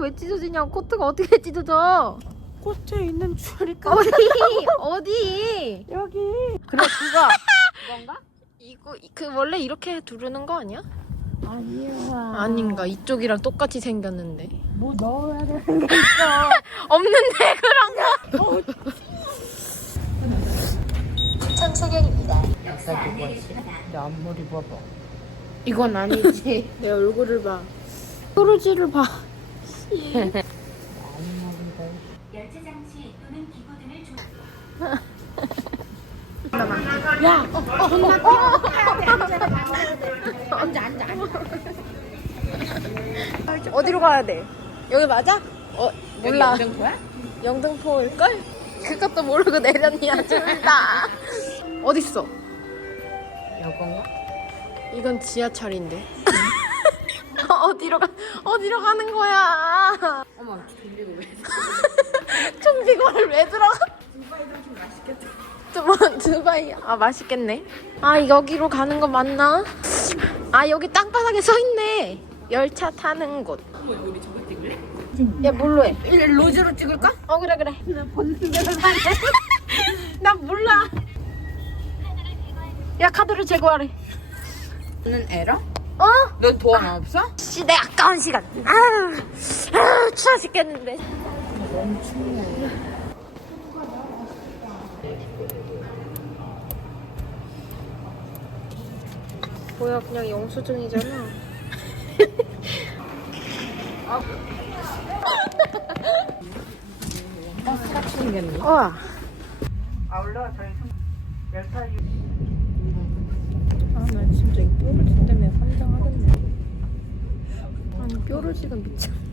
왜 찢어지냐고 코트가 어떻게 찢어져? 코트에 있는 줄이니까 어디 어디? 여기. 그래 그거. 뭔가? 이거 그 원래 이렇게 두르는 거 아니야? 아니야. 아닌가 이쪽이랑 똑같이 생겼는데 뭐 넣어야 되는 게 있어. 없는데 그런 거내 앞머리 봐봐. 이건 아니지. 내 얼굴을 봐 소르지를 봐 열차 장치 또는 기구 등을 조 야, 어, 어, 혼나. 앉아, 앉아, 앉아. 어디로 가야 돼? 여기 맞아? 어 몰라 영등포야? 영등포일 걸? 그것도 모르고 내렸니 아주 다 어딨어? 여건가? 이건 지하철인데 어디로 가 어디로 가는 거야 어머, 준비고 왜? 좀비고를 왜 들어가? 두바이 두바이 아 맛있겠네. 아 여기로 가는 거 맞나? 아 여기 땅바닥에 서 있네. 열차 타는 곳. 어머, 우리 저거 찍을래? 야 뭘로 해? 로즈로 찍을까? 어 그래 그래. 난 몰라. 야 카드를 제거하래. 는 에러? 어? 넌 도안 없어? 씨, 내 아까운 시간. 아우, 아우 추워 죽겠는데. 뭐야 그냥 영수증이잖아. 버스 같이 생겼네. 와. 아, 올라와, 저희 열차 아 이 뾰루지 때문에 환장하겠네. 아니 뾰루지가 미쳐. 아.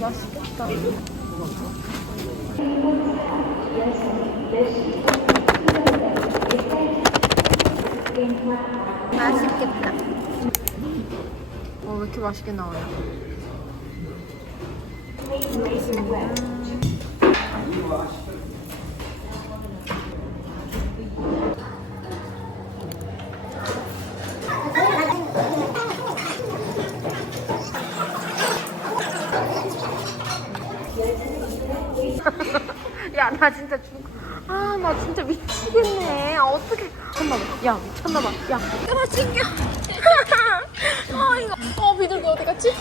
맛있겠다. 이렇게 맛있게 나오냐? 야, 나 진짜 죽. 아, 나 진짜 미치겠네. 아, 어떻게. 야, 미쳤나봐. 야, 끊어 챙겨. 아, 이거. 어, 비둘기 어디 갔지?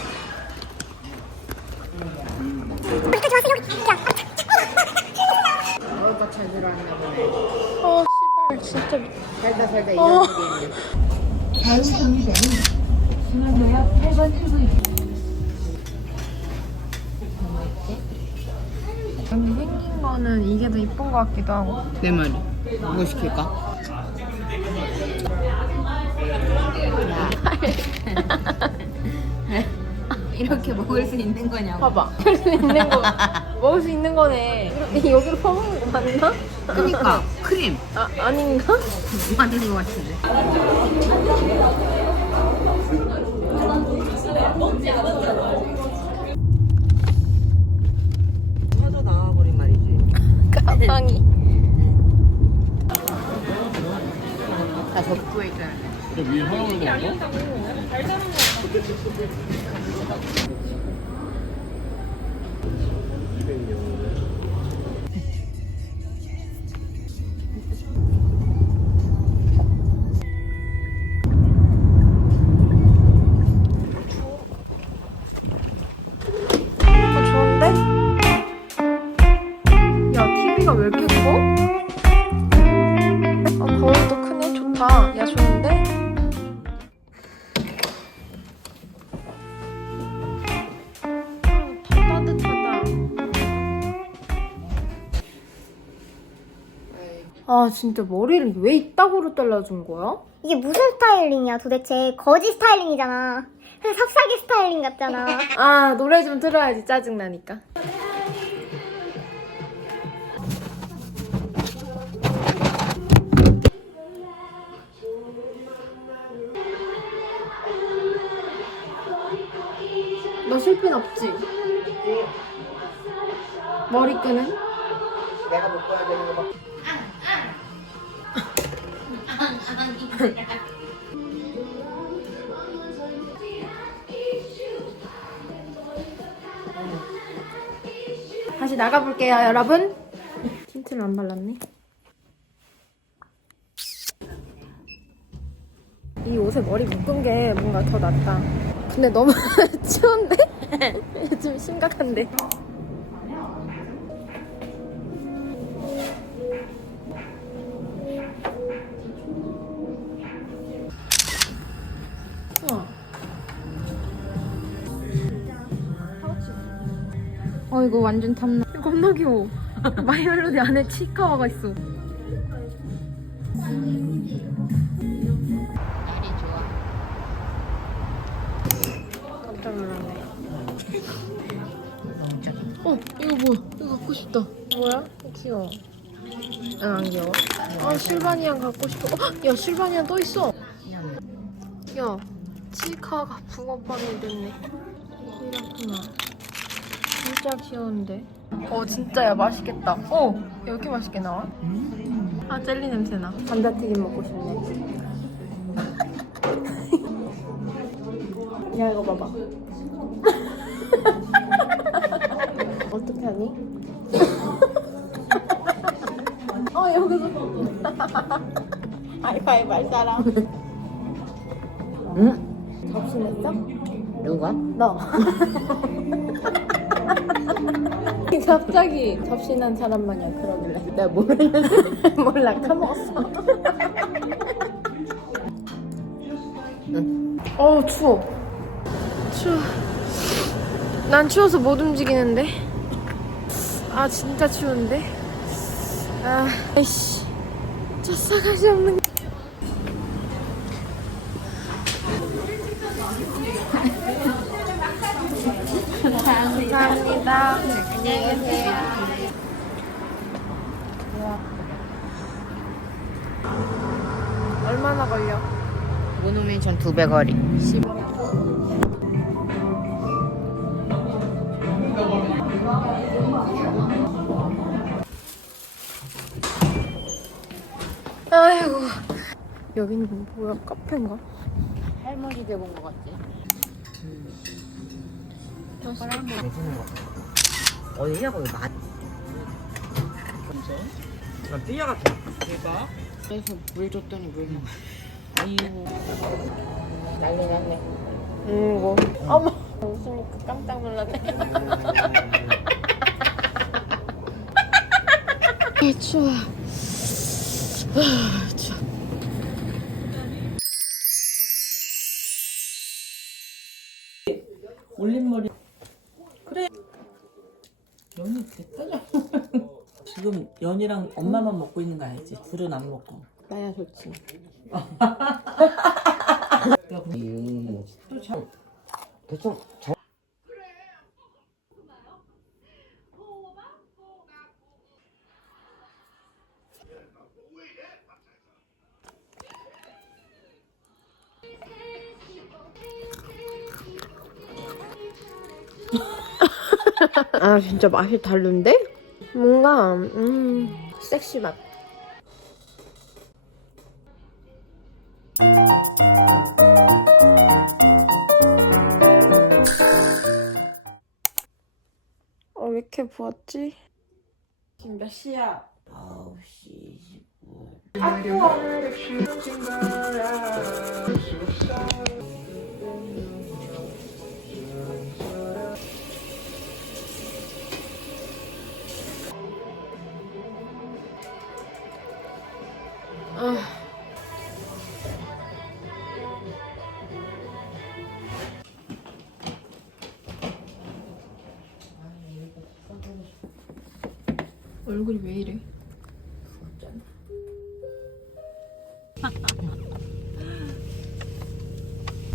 어디가 잘 들어왔나 보네. 어, 씨발, 진짜 미. 살다 살다 어. 이런 있네. 다음 정류장은 중앙로역 8번 출구입니다. 생긴 거는 이게 더 이쁜 것 같기도 하고. 내 말이. 뭐 시킬까? 이렇게 먹을 수 있는 거냐고. 봐봐. 먹을 수 있는 거. 먹을 수 있는 거네. 이렇게 여기로 퍼먹는 거 맞나? 그니까 크림 아, 아닌가? 맞는 거 같은데. 터져 나와버린 말이지. 가방이. 다 접구해 있잖아. 위에 화장을 넣어? 어, 진짜 머리를 왜 이따구로 잘라준 거야? 이게 무슨 스타일링이야 도대체 거지 스타일링이잖아 그냥 삽사기 스타일링 같잖아 아 노래 좀 들어야지 짜증나니까 너 실패는 없지? 머리끈은? 내가 묶어야 되는 거 봐. 다시 나가볼게요, 여러분. 틴트를 안 발랐네. 이 옷에 머리 묶은 게 뭔가 더 낫다. 근데 너무 추운데? 좀 심각한데. 어 이거 완전 탐나. 이거 겁나 귀여워. 마이멜로디 안에 치카와가 있어. 깜짝 놀랐네. 어 이거 뭐야? 이거 갖고 싶다. 뭐야? 귀여워. 아, 안 귀여워? 아 실바니안 갖고 싶어. 어, 야 실바니안 또 있어. 야 치카가 붕어빵이 됐네. 이렇구나 진짜 귀여운데 어 진짜야 맛있겠다 어 이렇게 맛있게 나와? 아 젤리 냄새 나 감자튀김 먹고 싶네 야 이거 봐봐 어떻게 하니? 어 여기서 하이파이브 할 사람 응? 접시 냈어? 누가? 너 갑자기 난 사람 마냥 그러길래. 내가 모르는데. 몰라. 까먹었어. 어 추워. 추워. 난 추워서 못 움직이는데. 아 진짜 추운데. 아 아이씨. 저 싸가지 없는 감사합니다 안녕히 계세요 얼마나 걸려? 모노멘션 두 배 거리. 10. 아이고 여기는 뭐야 카페인가? 할머니 거 같지? 맛있 어. 어디야 거기 맛. 난 띠야 같아. 그러니까. 그래서 물 줬더니 물 먹어. 아이고. 난리 났네. 음 이거 어머 웃으니까 깜짝 놀랐네 아 추워 연이랑 엄마만 먹고 있는 거 알지? 둘은 안 먹고 나야 좋지 또 잘, 대충 잘. 아 진짜 맛이 다른데? 뭔가 음 섹시 맛 어, 왜 이렇게 부었지? 지금 몇 시야? 9시 10분. 아. 얼굴이 왜 이래?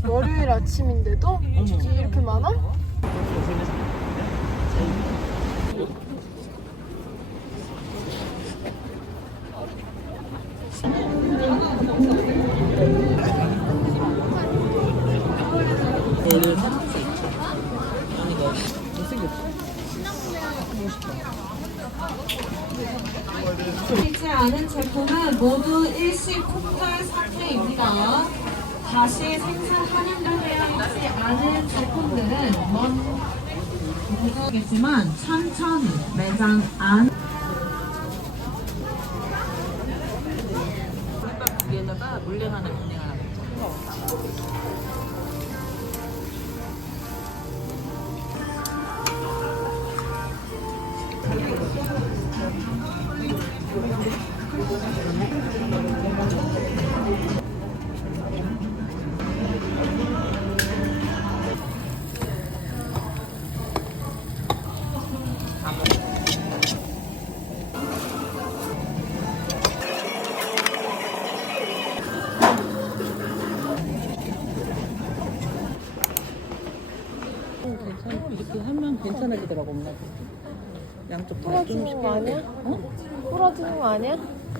월요일 아침인데도 이렇게 많아? 얘를 사줄 수 있지 있지 않은 제품은 모두 일시 폭발 상태입니다. 다시 생산 환영되어 있지 않은 제품들은 먼 모르겠지만 천천히 매장 안 하면 괜찮아지더라고 엄마. 양쪽 다 부러지는 거 아니야? 어? 부러지는 거 아니야?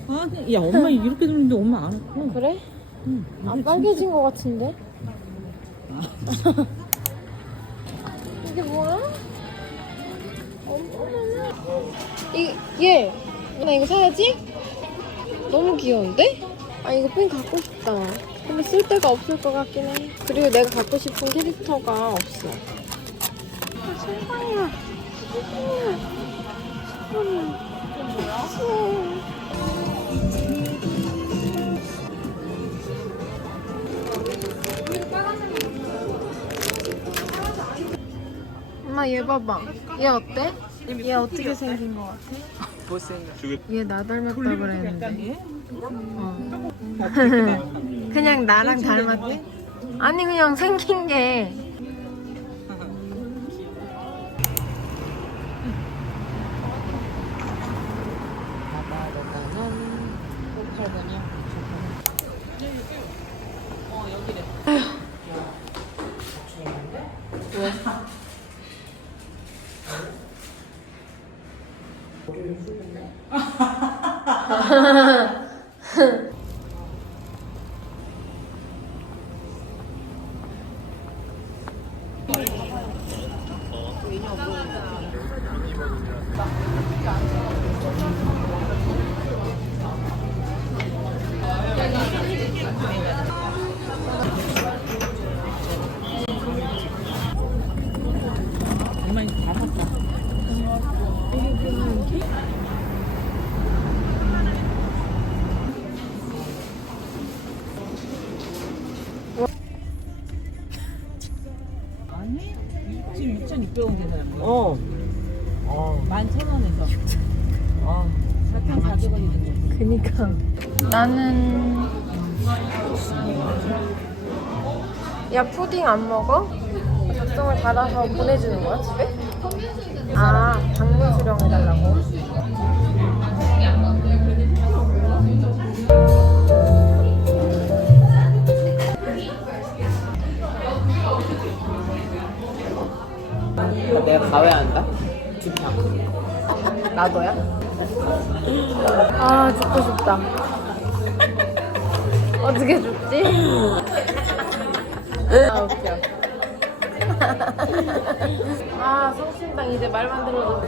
아니, 야 엄마 이렇게 들는데 엄마 안 했고. 그래? 응. 안 빨개진 거 같은데? 이게 뭐야? 엄청나네. 이, 얘, 나 이거 사야지? 너무 귀여운데? 아, 이거 펜 갖고 싶다. 근데 쓸 데가 없을 것 같긴 해. 그리고 내가 갖고 싶은 캐릭터가 없어. 엄마 얘 봐봐. 얘 어때? 얘 어떻게 생긴 거 같아? 얘나 닮았다 그랬는데. 어. 그냥 나랑 닮았대? 아니 그냥 생긴 게. ハハハハ。 이거 다 샀다. 아니 지금 6,600원 되더라고. 어. 어. 11,000원에서. 어. 사탕 400원이 든 거. 그니까. 나는. 야, 푸딩 안 먹어? 받아서 보내주는 거야, 집에? 아, 방문 수령해달라고? 내가 가외한다? 주평. 나도야? 아, 죽고 싶다. 어떻게 죽지? 아, 웃겨. 아, 성심당 이제 말만 들어도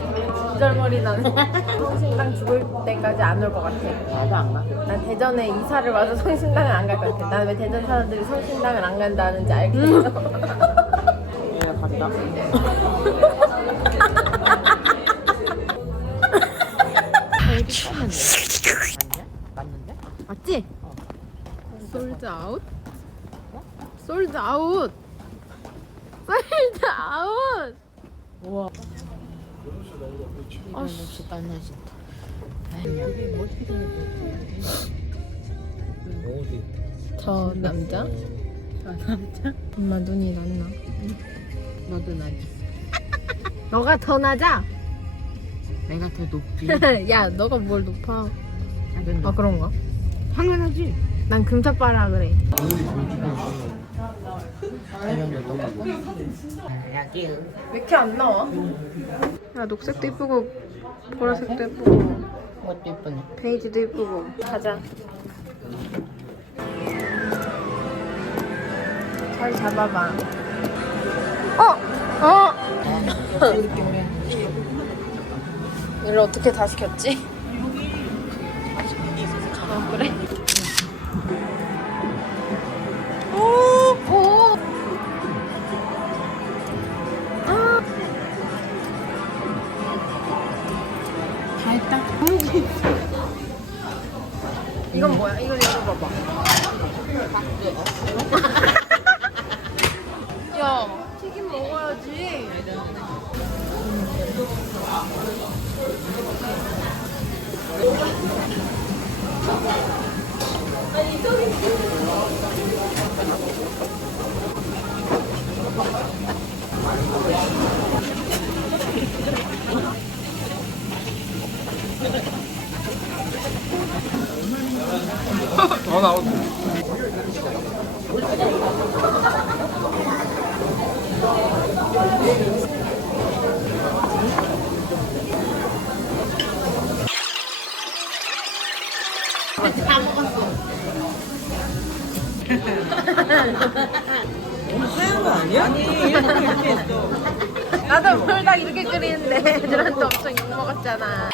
진절머리 나네. 성심당 죽을 때까지 안 올 것 같아. 나도 안 가. 난 대전에 이사를 와도 성심당은 안 갈 것 같아. 난 왜 대전 사람들이 성심당을 안 간다는지 알겠어. 얘가 갔다. 맞지? 솔드 아웃? 솔드 아웃! 솔드 아웃! 우와. 아, 씨. 진짜 진짜. 저 남자? 저 남자? 엄마 눈이 났나? 너도 나지. 너가 더 낮아? 내가 더 높지. 야, 너가 뭘 높아? 아, 그런가? 당연하지. 난 금사빠라 그래. 왜 이렇게 안 나와? 야, 녹색도 이쁘고, 보라색도 이쁘고, 그것도 이쁘네. 베이지도 이쁘고. 가자. 잘 잡아봐. 어! 어! 우리 어떻게 다 시켰지? 하얀 거 아니야? 아니 이렇게 이렇게 했어. 나도 불닭 이렇게 끓이는데 애들한테 엄청 욕먹었잖아.